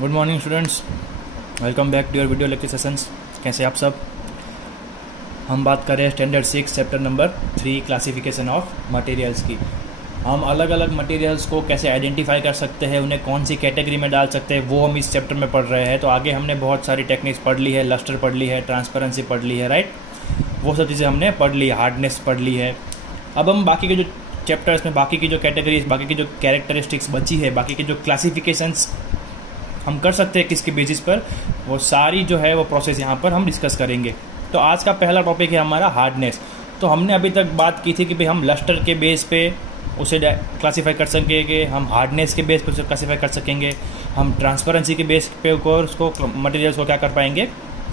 Good morning students, welcome back to your video lecture sessions. कैसे आप सब? हम बात कर रहे हैं standard 6 chapter number 3 classification of materials की। हम अलग अलग मटेरियल्स को कैसे आइडेंटिफाई कर सकते हैं, उन्हें कौन सी कैटेगरी में डाल सकते हैं, वो हम इस चैप्टर में पढ़ रहे हैं। तो आगे हमने बहुत सारी टेक्निक्स पढ़ ली है, लस्टर पढ़ ली है, ट्रांसपेरेंसी पढ़ ली है, राइट। वो सब चीज़ें हमने पढ़ ली, हार्डनेस पढ़ ली है। अब हम बाकी के जो चैप्टर्स में बाकी की जो कैटेगरीज, बाकी की जो कैरेक्टरिस्टिक्स बची है, बाकी की जो क्लासिफिकेशंस हम कर सकते हैं किसके बेसिस पर, वो सारी जो है वो प्रोसेस यहाँ पर हम डिस्कस करेंगे। तो आज का पहला टॉपिक है हमारा हार्डनेस। तो हमने अभी तक बात की थी कि भाई हम लस्टर के बेस पे उसे क्लासीफाई कर सकेंगे, हम हार्डनेस के बेस पे उसे क्लासीफाई कर सकेंगे, हम ट्रांसपेरेंसी के बेस पे उसको मटेरियल्स को क्या कर पाएंगे,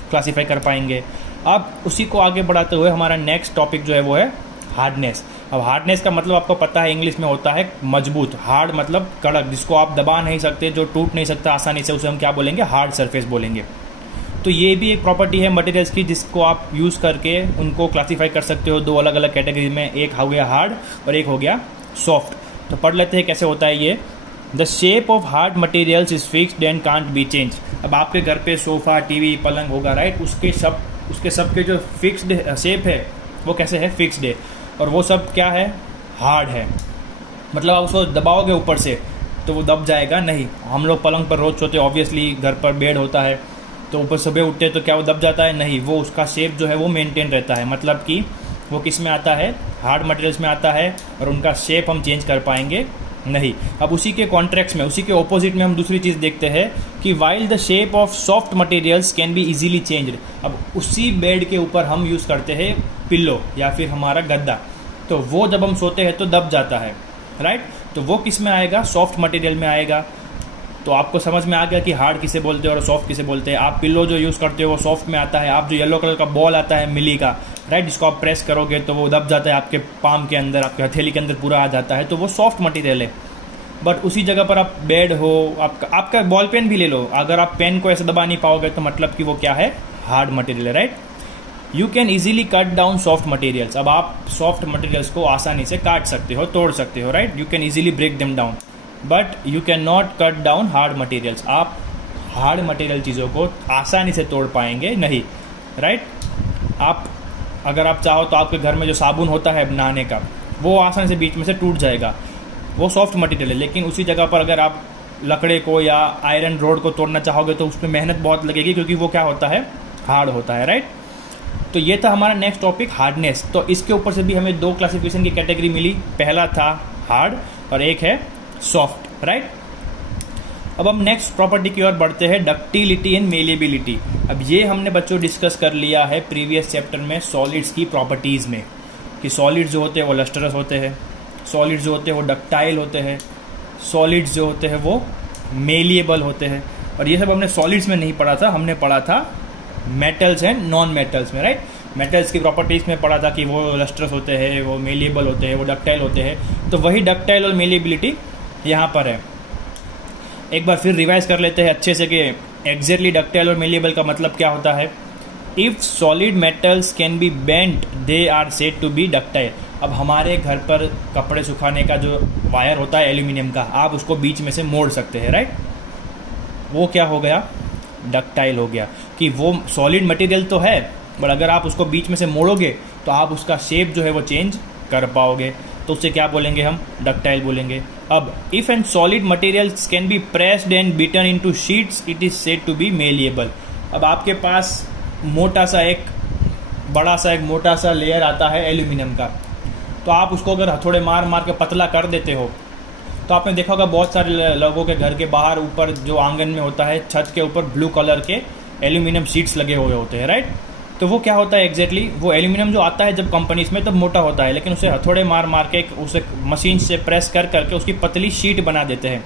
क्लासीफाई कर पाएंगे। अब उसी को आगे बढ़ाते हुए हमारा नेक्स्ट टॉपिक जो है वो है हार्डनेस। अब हार्डनेस का मतलब आपको पता है इंग्लिश में होता है मजबूत। हार्ड मतलब कड़क, जिसको आप दबा नहीं सकते, जो टूट नहीं सकता आसानी से, उसे हम क्या बोलेंगे, हार्ड सरफेस बोलेंगे। तो ये भी एक प्रॉपर्टी है मटेरियल्स की जिसको आप यूज़ करके उनको क्लासीफाई कर सकते हो दो अलग अलग कैटेगरी में। एक हो गया हार्ड और एक हो गया सॉफ्ट। तो पढ़ लेते हैं कैसे होता है ये। The shape of hard materials is fixed and can't be change. अब आपके घर पे सोफा, टीवी, पलंग होगा, राइट। उसके सब के जो फिक्स्ड शेप है वो कैसे है, फिक्स्ड है। और वो सब क्या है, हार्ड है। मतलब आप उसको दबाओगे ऊपर से तो वो दब जाएगा नहीं। हम लोग पलंग पर रोज सोते, ऑब्वियसली घर पर बेड होता है, तो ऊपर सुबह उठते तो क्या वो दब जाता है? नहीं, वो उसका शेप जो है वो मेंटेन रहता है। मतलब कि वो किस में आता है, हार्ड मटेरियल्स में आता है, और उनका शेप हम चेंज कर पाएंगे नहीं। अब उसी के कॉन्ट्रैक्ट्स में, उसी के ऑपोजिट में हम दूसरी चीज़ देखते हैं कि while the shape of soft materials can be easily changed. अब उसी बेड के ऊपर हम यूज़ करते हैं पिल्लो या फिर हमारा गद्दा, तो वो जब हम सोते हैं तो दब जाता है, राइट। तो वो किस में आएगा, सॉफ्ट मटेरियल में आएगा। तो आपको समझ में आ गया कि हार्ड किसे बोलते हैं और सॉफ्ट किसे बोलते हैं। आप पिल्लो जो यूज़ करते हो वो सॉफ्ट में आता है। आप जो येलो कलर का बॉल आता है मिली का, राइट, जिसको आप प्रेस करोगे तो वो दब जाता है आपके पाम के अंदर, आपके हथेली के अंदर पूरा आ जाता है, तो वो सॉफ्ट मटेरियल है। बट उसी जगह पर आप बेड हो, आपका बॉल पेन भी ले लो, अगर आप पेन को ऐसे दबा नहीं पाओगे तो मतलब कि वो क्या है, हार्ड मटेरियल है, right. You can easily cut down soft materials. अब आप सॉफ्ट मटेरियल्स को आसानी से काट सकते हो, तोड़ सकते हो, right. You can easily break them down, but you can not cut down hard materials. आप हार्ड मटेरियल चीज़ों को आसानी से तोड़ पाएंगे नहीं, राइट। आप अगर आप चाहो तो आपके घर में जो साबुन होता है नहाने का, वो आसानी से बीच में से टूट जाएगा, वो सॉफ्ट मटेरियल है। लेकिन उसी जगह पर अगर आप लकड़े को या आयरन रोड को तोड़ना चाहोगे तो उसमें मेहनत बहुत लगेगी, क्योंकि वो क्या होता है, हार्ड होता है, राइट। तो ये था हमारा नेक्स्ट टॉपिक, हार्डनेस। तो इसके ऊपर से भी हमें दो क्लासिफिकेशन की कैटेगरी मिली, पहला था हार्ड और एक है सॉफ्ट, राइट। अब हम नेक्स्ट प्रॉपर्टी की ओर बढ़ते हैं, डक्टिलिटी एंड मेलिएबिलिटी। अब ये हमने बच्चों डिस्कस कर लिया है प्रीवियस चैप्टर में सॉलिड्स की प्रॉपर्टीज में, कि सॉलिड्स जो होते हैं वो लस्टरस होते हैं, सॉलिड्स जो होते हैं वो डक्टाइल होते हैं, सॉलिड्स जो होते हैं वो मेलिएबल होते हैं। और ये सब हमने सॉलिड्स में नहीं पढ़ा था, हमने पढ़ा था मेटल्स एंड नॉन मेटल्स में, राइट। मेटल्स की प्रॉपर्टीज में पढ़ा था कि वो लस्टरस होते हैं, वो मेलिएबल होते हैं, वो डक्टाइल होते हैं। तो वही डक्टाइल और मेलिएबिलिटी यहाँ पर है। एक बार फिर रिवाइज कर लेते हैं अच्छे से कि एग्जैक्टली डक्टाइल और मेलिएबल का मतलब क्या होता है। If solid metals can be bent they are said to be ductile. अब हमारे घर पर कपड़े सुखाने का जो वायर होता है एल्यूमिनियम का, आप उसको बीच में से मोड़ सकते हैं, राइट। वो क्या हो गया, डक्टाइल हो गया। कि वो सॉलिड मटेरियल तो है, बट अगर आप उसको बीच में से मोड़ोगे तो आप उसका शेप जो है वो चेंज कर पाओगे, तो उससे क्या बोलेंगे हम, डक्टाइल बोलेंगे। अब if and solid materials can be pressed and beaten into sheets it is said to be malleable. अब आपके पास बड़ा सा एक मोटा सा लेयर आता है एल्यूमिनियम का, तो आप उसको अगर हथौड़े मार मार के पतला कर देते हो, तो आपने देखा होगा बहुत सारे लोगों के घर के बाहर ऊपर जो आंगन में होता है, छत के ऊपर ब्लू कलर के एल्यूमिनियम शीट्स लगे हुए होते हैं, राइट। तो वो क्या होता है एग्जैक्टली, वो एल्यूमिनियम जो आता है जब कंपनीज में तब मोटा होता है, लेकिन उसे हथौड़े मार मार के उसे मशीन से प्रेस कर करके उसकी पतली शीट बना देते हैं,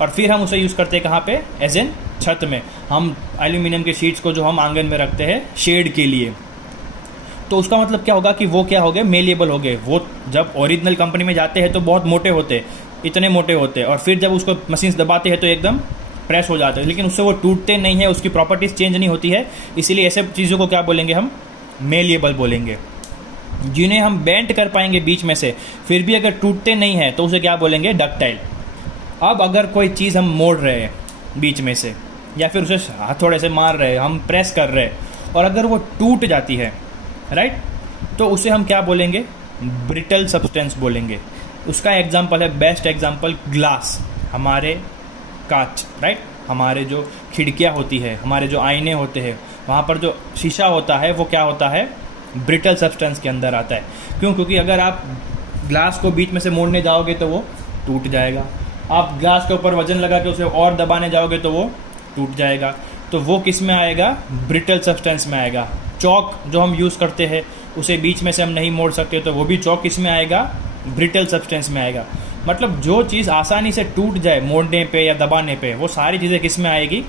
और फिर हम उसे यूज़ करते हैं कहाँ पे, एज एन छत में। हम एल्यूमिनियम के शीट्स को जो हम आंगन में रखते हैं शेड के लिए, तो उसका मतलब क्या होगा कि वो क्या हो गए, मेलिएबल हो गए। वो जब ओरिजिनल कंपनी में जाते हैं तो बहुत मोटे होते, इतने मोटे होते, और फिर जब उसको मशीन दबाते हैं तो एकदम प्रेस हो जाते हैं, लेकिन उससे वो टूटते नहीं है, उसकी प्रॉपर्टीज चेंज नहीं होती है। इसीलिए ऐसे चीज़ों को क्या बोलेंगे हम, मेलिएबल बोलेंगे। जिन्हें हम बेंट कर पाएंगे बीच में से, फिर भी अगर टूटते नहीं है तो उसे क्या बोलेंगे, डक्टाइल। अब अगर कोई चीज़ हम मोड़ रहे हैं बीच में से, या फिर उसे हथौड़े से मार रहे हैं, हम प्रेस कर रहे हैं, और अगर वो टूट जाती है, राइट, तो उसे हम क्या बोलेंगे? ब्रिटल सब्सटेंस बोलेंगे। उसका एग्जाम्पल है, बेस्ट एग्जाम्पल, ग्लास, हमारे कांच, राइट, हमारे जो खिड़कियाँ होती है, हमारे जो आईने होते हैं, वहाँ पर जो शीशा होता है वो क्या होता है? ब्रिटल सब्सटेंस के अंदर आता है। क्यों? क्योंकि अगर आप ग्लास को बीच में से मोड़ने जाओगे तो वो टूट जाएगा, आप ग्लास के ऊपर वजन लगा के उसे और दबाने जाओगे तो वो टूट जाएगा। तो वो किस में आएगा? ब्रिटल सब्सटेंस में आएगा। चौक जो हम यूज़ करते हैं उसे बीच में से हम नहीं मोड़ सकते, तो वो भी चौक किस में आएगा? ब्रिटल सब्सटेंस में आएगा। मतलब जो चीज़ आसानी से टूट जाए मोड़ने पे या दबाने पे, वो सारी चीज़ें किस में आएगी?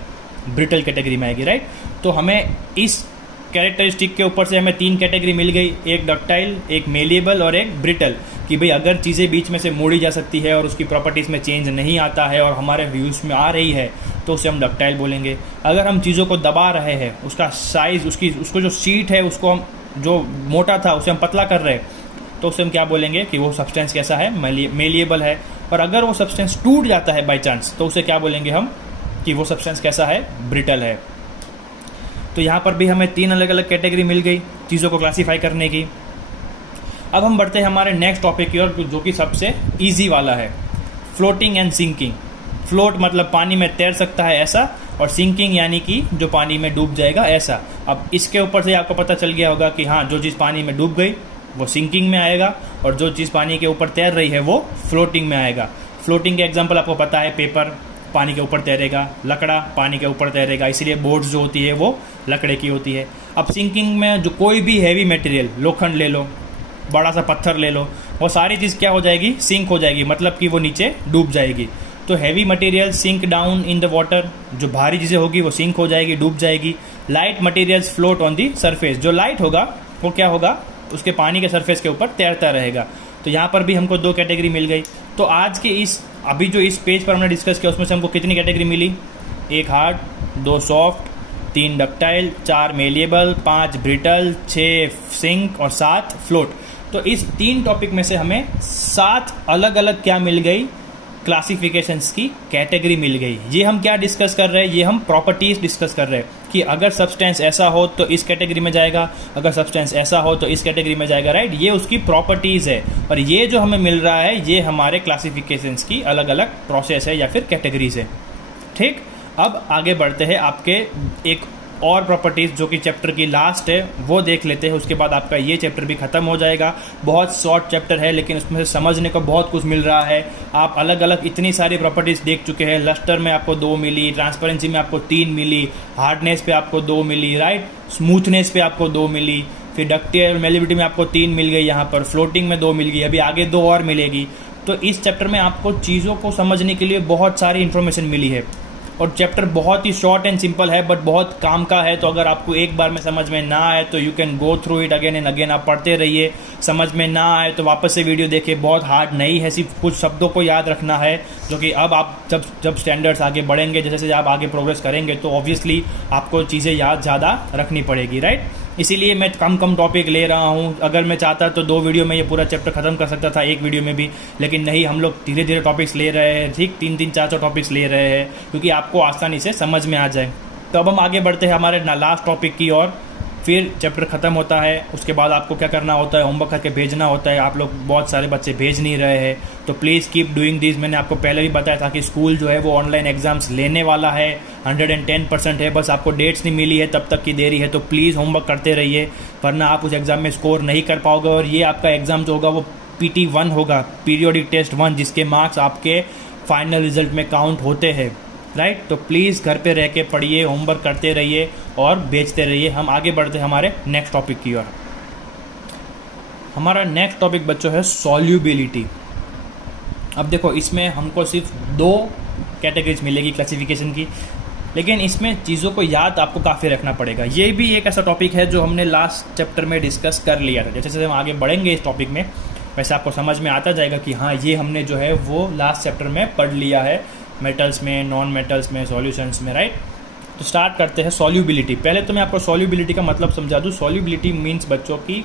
ब्रिटल कैटेगरी में आएगी, राइट। तो हमें इस कैरेक्टरिस्टिक के ऊपर से हमें 3 कैटेगरी मिल गई, एक डक्टाइल, एक मेलिएबल और एक ब्रिटल, कि भाई अगर चीज़ें बीच में से मोड़ी जा सकती है और उसकी प्रॉपर्टीज़ में चेंज नहीं आता है और हमारे व्यूज़ में आ रही है तो उसे हम डक्टाइल बोलेंगे। अगर हम चीज़ों को दबा रहे हैं, उसका साइज़, उसको जो शीट है उसको हम, जो मोटा था उसे हम पतला कर रहे हैं, तो उसे हम क्या बोलेंगे? कि वो सब्सटेंस कैसा है? मेलिएबल है। और अगर वो सब्सटेंस टूट जाता है बाई चांस, तो उसे क्या बोलेंगे हम? कि वो सब्सटेंस कैसा है? ब्रिटल है। तो यहाँ पर भी हमें 3 अलग अलग कैटेगरी मिल गई चीज़ों को क्लासीफाई करने की। अब हम बढ़ते हैं हमारे नेक्स्ट टॉपिक की ओर, जो कि सबसे इजी वाला है, फ्लोटिंग एंड सिंकिंग। फ्लोट मतलब पानी में तैर सकता है ऐसा, और सिंकिंग यानी कि जो पानी में डूब जाएगा ऐसा। अब इसके ऊपर से आपको पता चल गया होगा कि हाँ, जो चीज़ पानी में डूब गई वो सिंकिंग में आएगा, और जो चीज़ पानी के ऊपर तैर रही है वो फ्लोटिंग में आएगा। फ्लोटिंग के एग्जाम्पल आपको पता है, पेपर पानी के ऊपर तैरेगा, लकड़ा पानी के ऊपर तैरेगा, इसीलिए बोट्स जो होती है वो लकड़े की होती है। अब सिंकिंग में जो कोई भी हैवी मटेरियल, लोखंड ले लो, बड़ा सा पत्थर ले लो, वो सारी चीज़ क्या हो जाएगी? सिंक हो जाएगी, मतलब कि वो नीचे डूब जाएगी। तो heavy material sink down in the water, जो भारी चीज़ें होगी वो सिंक हो जाएगी, डूब जाएगी। Light materials float on the surface, जो लाइट होगा वो क्या होगा? उसके पानी के सरफेस के ऊपर तैरता रहेगा। तो यहाँ पर भी हमको 2 कैटेगरी मिल गई। तो आज के अभी जो इस पेज पर हमने डिस्कस किया उसमें से हमको कितनी कैटेगरी मिली? 1 hard, 2 soft, 3 ductile, 4 malleable, 5 brittle, 6 sink और 7 फ्लोट। तो इस 3 टॉपिक में से हमें 7 अलग अलग क्या मिल गई? क्लासिफिकेशंस की कैटेगरी मिल गई। ये हम क्या डिस्कस कर रहे हैं? ये हम प्रॉपर्टीज डिस्कस कर रहे हैं कि अगर सब्सटेंस ऐसा हो तो इस कैटेगरी में जाएगा, अगर सब्सटेंस ऐसा हो तो इस कैटेगरी में जाएगा, राइट। ये उसकी प्रॉपर्टीज है, और ये जो हमें मिल रहा है ये हमारे क्लासिफिकेशंस की अलग अलग प्रोसेस है या फिर कैटेगरीज है, ठीक। अब आगे बढ़ते हैं, आपके एक और प्रॉपर्टीज जो कि चैप्टर की लास्ट है वो देख लेते हैं, उसके बाद आपका ये चैप्टर भी खत्म हो जाएगा। बहुत शॉर्ट चैप्टर है लेकिन उसमें से समझने को बहुत कुछ मिल रहा है। आप अलग अलग इतनी सारी प्रॉपर्टीज देख चुके हैं। लस्टर में आपको 2 मिली, ट्रांसपेरेंसी में आपको 3 मिली, हार्डनेस पे आपको 2 मिली, राइट, स्मूथनेस पे आपको 2 मिली, फिर डक्टाइल मेलिबिलिटी में आपको 3 मिल गई, यहाँ पर फ्लोटिंग में 2 मिल गई, अभी आगे 2 और मिलेगी। तो इस चैप्टर में आपको चीज़ों को समझने के लिए बहुत सारी इन्फॉर्मेशन मिली है, और चैप्टर बहुत ही शॉर्ट एंड सिंपल है बट बहुत काम का है। तो अगर आपको एक बार में समझ में ना आए तो you can go through it again and again, आप पढ़ते रहिए। समझ में ना आए तो वापस से वीडियो देखिए, बहुत हार्ड नहीं है, सिर्फ कुछ शब्दों को याद रखना है, जो कि अब आप जब स्टैंडर्ड्स आगे बढ़ेंगे, जैसे जैसे आप आगे प्रोग्रेस करेंगे तो ऑब्वियसली आपको चीज़ें याद ज़्यादा रखनी पड़ेगी, राइट। इसीलिए मैं कम टॉपिक ले रहा हूँ। अगर मैं चाहता तो 2 वीडियो में ये पूरा चैप्टर खत्म कर सकता था, 1 वीडियो में भी, लेकिन नहीं, हम लोग धीरे धीरे टॉपिक्स ले रहे हैं, ठीक, 3-3, 4-4 टॉपिक्स ले रहे हैं क्योंकि आपको आसानी से समझ में आ जाए। तो अब हम आगे बढ़ते हैं हमारे लास्ट टॉपिक की ओर। फिर चैप्टर खत्म होता है, उसके बाद आपको क्या करना होता है? होमवर्क करके भेजना होता है। आप लोग बहुत सारे बच्चे भेज नहीं रहे हैं, तो प्लीज़ कीप डूइंग दिस। मैंने आपको पहले भी बताया था कि स्कूल जो है वो ऑनलाइन एग्जाम्स लेने वाला है, 110% है, बस आपको डेट्स नहीं मिली है, तब तक की देरी है। तो प्लीज़ होमवर्क करते रहिए, वरना आप उस एग्ज़ाम में स्कोर नहीं कर पाओगे। और ये आपका एग्ज़ाम जो होगा वो PT1 होगा, पीरियोडिक टेस्ट 1, जिसके मार्क्स आपके फाइनल रिजल्ट में काउंट होते हैं, राइट। तो प्लीज़ घर पे रह के पढ़िए, होमवर्क करते रहिए और भेजते रहिए। हम आगे बढ़ते हैं हमारे नेक्स्ट टॉपिक की ओर। हमारा नेक्स्ट टॉपिक बच्चों है सॉल्युबिलिटी। अब देखो, इसमें हमको सिर्फ 2 कैटेगरीज मिलेगी क्लासिफिकेशन की, लेकिन इसमें चीज़ों को याद आपको काफ़ी रखना पड़ेगा। ये भी एक ऐसा टॉपिक है जो हमने लास्ट चैप्टर में डिस्कस कर लिया था। जैसे जैसे हम आगे बढ़ेंगे इस टॉपिक में, वैसे आपको समझ में आता जाएगा कि हाँ, ये हमने जो है वो लास्ट चैप्टर में पढ़ लिया है, मेटल्स में, नॉन मेटल्स में, सॉल्यूशंस में, राइट। तो स्टार्ट करते हैं सॉल्युबिलिटी। पहले तो मैं आपको सॉल्युबिलिटी का मतलब समझा दूँ। सॉल्युबिलिटी मीन्स बच्चों की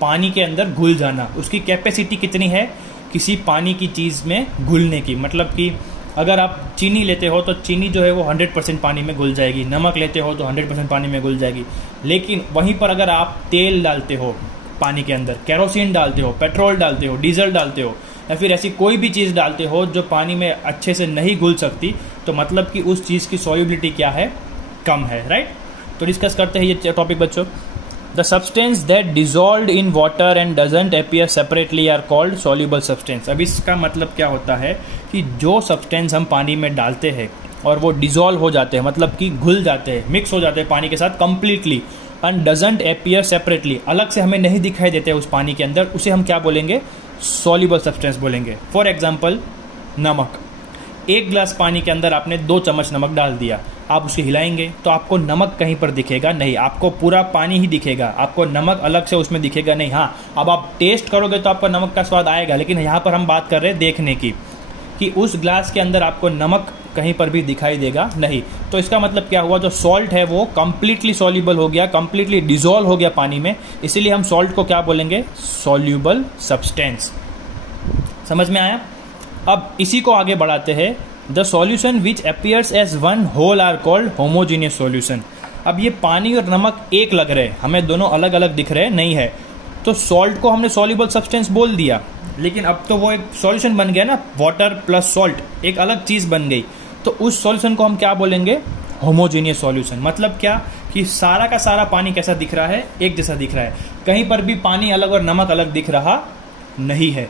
पानी के अंदर घुल जाना, उसकी कैपेसिटी कितनी है किसी पानी की चीज़ में घुलने की। मतलब कि अगर आप चीनी लेते हो तो चीनी जो है वो 100% पानी में घुल जाएगी, नमक लेते हो तो 100% पानी में घुल जाएगी। लेकिन वहीं पर अगर आप तेल डालते हो पानी के अंदर, केरोसिन डालते हो, पेट्रोल डालते हो, डीजल डालते हो, या फिर ऐसी कोई भी चीज़ डालते हो जो पानी में अच्छे से नहीं घुल सकती, तो मतलब कि उस चीज़ की सॉल्युबिलिटी क्या है, कम है, राइट। तो डिस्कस करते हैं ये टॉपिक बच्चों। The substance that dissolved in water and doesn't appear separately are called soluble substance. अब इसका मतलब क्या होता है कि जो सब्सटेंस हम पानी में डालते हैं और वो डिजॉल्व हो जाते हैं, मतलब कि घुल जाते हैं, मिक्स हो जाते हैं पानी के साथ completely, and doesn't appear separately, अलग से हमें नहीं दिखाई देते उस पानी के अंदर, उसे हम क्या बोलेंगे, सॉल्युबल सब्सटेंस बोलेंगे। फॉर एग्जाम्पल नमक। 1 गिलास पानी के अंदर आपने 2 चम्मच नमक डाल दिया, आप उसे हिलाएंगे तो आपको नमक कहीं पर दिखेगा नहीं, आपको पूरा पानी ही दिखेगा, आपको नमक अलग से उसमें दिखेगा नहीं। हाँ, अब आप टेस्ट करोगे तो आपको नमक का स्वाद आएगा, लेकिन यहाँ पर हम बात कर रहे हैं देखने की, कि उस ग्लास के अंदर आपको नमक कहीं पर भी दिखाई देगा नहीं। तो इसका मतलब क्या हुआ, जो सॉल्ट है वो कंप्लीटली सॉल्युबल हो गया, कंप्लीटली डिजॉल्व हो गया पानी में, इसीलिए हम सॉल्ट को क्या बोलेंगे, सॉल्युबल सब्सटेंस। समझ में आया। अब इसी को आगे बढ़ाते हैं। The solution which appears as one whole are called homogeneous solution. अब ये पानी और नमक एक लग रहे हैं, हमें दोनों अलग अलग दिख रहे नहीं है, तो सॉल्ट को हमने सॉल्युबल सब्सटेंस बोल दिया, लेकिन अब तो वो एक सॉल्यूशन बन गया ना, वाटर प्लस सॉल्ट एक अलग चीज बन गई, तो उस सॉल्यूशन को हम क्या बोलेंगे, होमोजीनियस सॉल्यूशन। मतलब क्या कि सारा का सारा पानी कैसा दिख रहा है, एक जैसा दिख रहा है, कहीं पर भी पानी अलग और नमक अलग दिख रहा नहीं है,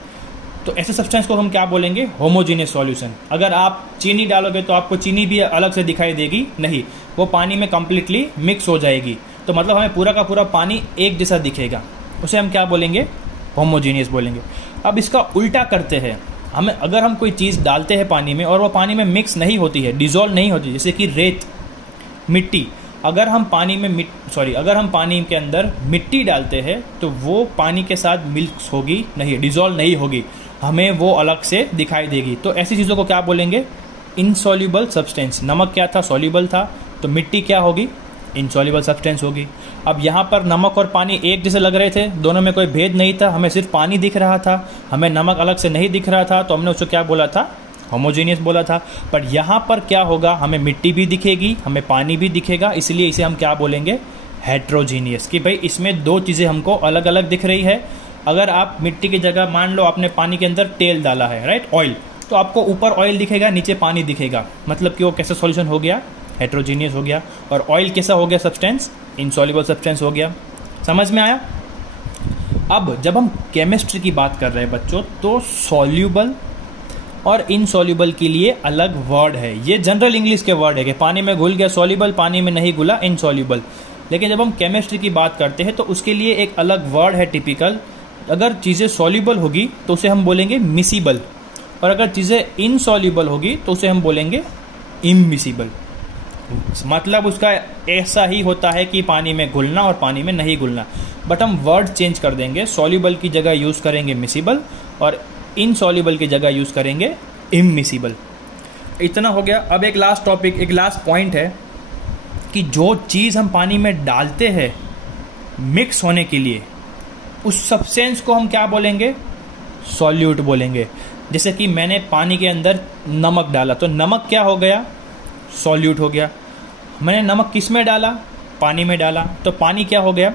तो ऐसे सब्सटेंस को हम क्या बोलेंगे, होमोजीनियस सॉल्यूशन। अगर आप चीनी डालोगे तो आपको चीनी भी अलग से दिखाई देगी नहीं, वो पानी में कंप्लीटली मिक्स हो जाएगी, तो मतलब हमें पूरा का पूरा पानी एक जैसा दिखेगा, उसे हम क्या बोलेंगे, होमोजीनियस बोलेंगे। अब इसका उल्टा करते हैं, हमें अगर हम कोई चीज़ डालते हैं पानी में और वो पानी में मिक्स नहीं होती है, डिजोल्व नहीं होती, जैसे कि रेत, मिट्टी, अगर हम पानी में अगर हम पानी के अंदर मिट्टी डालते हैं तो वो पानी के साथ मिक्स होगी नहीं, डिजोल्व नहीं होगी, हमें वो अलग से दिखाई देगी। तो ऐसी चीज़ों को क्या बोलेंगे, इनसॉल्युबल सब्सटेंस। नमक क्या था, सॉल्युबल था, तो मिट्टी क्या होगी, इनसॉल्युबल सब्सटेंस होगी। अब यहाँ पर नमक और पानी एक जैसे लग रहे थे, दोनों में कोई भेद नहीं था, हमें सिर्फ पानी दिख रहा था, हमें नमक अलग से नहीं दिख रहा था, तो हमने उसको क्या बोला था, होमोजीनियस बोला था। पर यहाँ पर क्या होगा, हमें मिट्टी भी दिखेगी, हमें पानी भी दिखेगा, इसलिए इसे हम क्या बोलेंगे, हेट्रोजीनियस, कि भाई इसमें 2 चीज़ें हमको अलग अलग दिख रही है। अगर आप मिट्टी की जगह मान लो आपने पानी के अंदर तेल डाला है, राइट, ऑयल, तो आपको ऊपर ऑयल दिखेगा, नीचे पानी दिखेगा, मतलब कि वो कैसा सॉल्यूशन हो गया, हेट्रोजीनियस हो गया। और ऑयल कैसा हो गया, सब्सटेंस, इनसॉल्युबल सब्सटेंस हो गया। समझ में आया। अब जब हम केमिस्ट्री की बात कर रहे हैं बच्चों, तो सॉल्युबल और इनसॉल्युबल के लिए अलग वर्ड है, ये जनरल इंग्लिश के वर्ड है कि पानी में घुल गया सॉल्युबल, पानी में नहीं घुला इनसॉल्युबल। लेकिन जब हम केमिस्ट्री की बात करते हैं तो उसके लिए एक अलग वर्ड है टिपिकल। अगर चीज़ें सॉल्युबल होगी तो उसे हम बोलेंगे मिसिबल, और अगर चीज़ें इनसॉल्युबल होगी तो उसे हम बोलेंगे इममिसिबल। मतलब उसका ऐसा ही होता है कि पानी में घुलना और पानी में नहीं घुलना, बट हम वर्ड चेंज कर देंगे, सॉल्युबल की जगह यूज़ करेंगे मिसिबल और इनसॉल्युबल की जगह यूज़ करेंगे इममिसिबल। इतना हो गया। अब एक लास्ट टॉपिक, एक लास्ट पॉइंट है कि जो चीज़ हम पानी में डालते हैं मिक्स होने के लिए, उस सब्सटेंस को हम क्या बोलेंगे, सॉल्यूट बोलेंगे। जैसे कि मैंने पानी के अंदर नमक डाला, तो नमक क्या हो गया, सॉल्यूट हो गया। मैंने नमक किस में डाला, पानी में डाला, तो पानी क्या हो गया,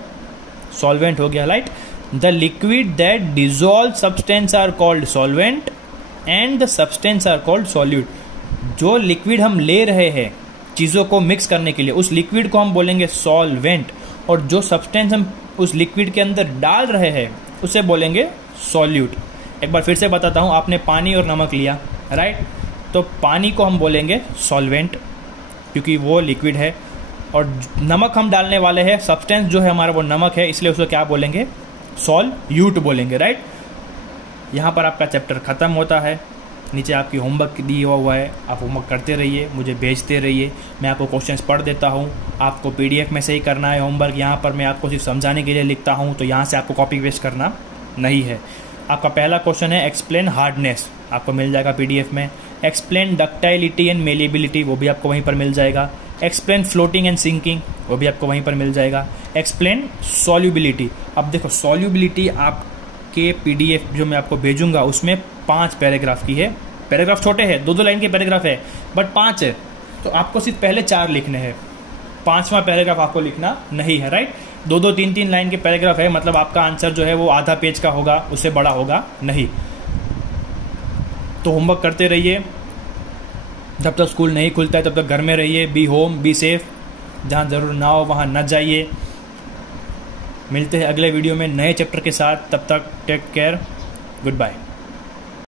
सॉल्वेंट हो गया, right. The liquid that dissolve substance are called solvent and the substance are called solute. जो लिक्विड हम ले रहे हैं चीज़ों को मिक्स करने के लिए, उस लिक्विड को हम बोलेंगे सॉल्वेंट, और जो सब्सटेंस हम उस लिक्विड के अंदर डाल रहे हैं उसे बोलेंगे सॉल्यूट। एक बार फिर से बताता हूँ, आपने पानी और नमक लिया, राइट, तो पानी को हम बोलेंगे सॉल्वेंट क्योंकि वो लिक्विड है, और नमक हम डालने वाले हैं, सब्सटेंस जो है हमारा वो नमक है, इसलिए उसको क्या बोलेंगे, सॉल्यूट बोलेंगे, राइट। यहाँ पर आपका चैप्टर ख़त्म होता है। नीचे आपकी होमवर्क दिया हुआ है, आप होमवर्क करते रहिए, मुझे भेजते रहिए, मैं आपको क्वेश्चंस पढ़ देता हूँ। आपको पीडीएफ में से ही करना है होमवर्क, यहाँ पर मैं आपको सिर्फ समझाने के लिए लिखता हूँ, तो यहाँ से आपको कॉपी पेस्ट करना नहीं है। आपका पहला क्वेश्चन है एक्सप्लेन हार्डनेस, आपको मिल जाएगा पीडीएफ में। एक्सप्लेन डक्टाइलिटी एंड मेलेबिलिटी, वो भी आपको वहीं पर मिल जाएगा। एक्सप्लेन फ्लोटिंग एंड सिंकिंग, वो भी आपको वहीं पर मिल जाएगा। एक्सप्लेन सॉल्युबिलिटी, अब देखो सॉल्युबिलिटी आपके पीडीएफ जो मैं आपको भेजूंगा उसमें 5 पैराग्राफ की है, पैराग्राफ छोटे हैं, 2-2 लाइन के पैराग्राफ है, बट 5 है, तो आपको सिर्फ पहले 4 लिखने हैं, 5वां पैराग्राफ आपको लिखना नहीं है, राइट। 2-2, 3-3 लाइन के पैराग्राफ है, मतलब आपका आंसर जो है वो आधा पेज का होगा, उससे बड़ा होगा नहीं। तो होमवर्क करते रहिए, जब तक स्कूल नहीं खुलता है तब तक घर में रहिए, बी होम, बी सेफ, जहाँ ज़रूर ना हो वहाँ न जाइए। मिलते हैं अगले वीडियो में नए चैप्टर के साथ, तब तक टेक केयर, गुड बाय।